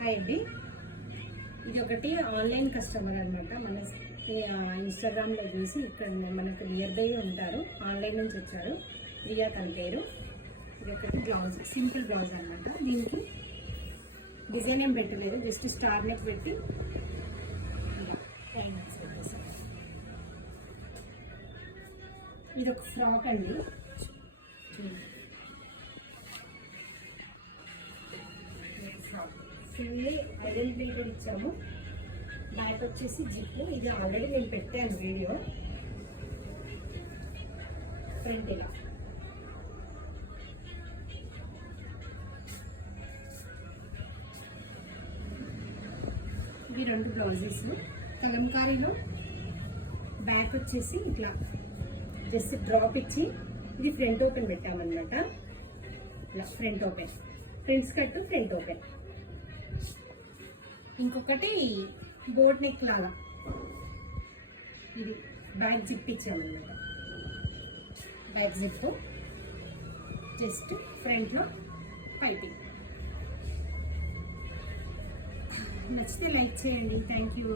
Hi అండి. ఇది ఒకటి ఆన్లైన్ కస్టమర్ అనమాట. మన ఇన్స్టాగ్రామ్లో చూసి ఇక్కడ మనకు నియర్ బై ఉంటారు, ఆన్లైన్ నుంచి వచ్చారు. ప్రియా తన పేరు. ఇది ఒకటి బ్లౌజ్, సింపుల్ బ్లౌజ్ అనమాట. దీనికి డిజైన్ ఏం పెట్టలేదు, జస్ట్ స్టార్ నెక్ పెట్టి ఇది ఒక ఫ్రాక్ అండి. ఫుల్ ఐరన్ ప్లేటెడ్ ఇచ్చాము. బ్యాక్ వచ్చేసి జిప్. ఇది ఆల్రెడీ నేను పెట్టాను వీడియో. ఫ్రంట్ ఇలా ఇవి రెండు బ్లౌజెస్. కలంకారీలో బ్యాక్ వచ్చేసి ఇట్లా జస్ట్ డ్రాప్ ఇచ్చి ఇది ఫ్రంట్ ఓపెన్ పెట్టామన్నమాట. ఇలా front open, front cut front open. ఇంకొకటి బోట్ నెక్ లాగా ఇది బ్యాక్ జిప్ ఇచ్చామన్నమాట. బ్యాక్ జిప్ జస్ట్ ఫ్రంట్లో పైపింగ్. నచ్చితే లైక్ చేయండి. Thank you.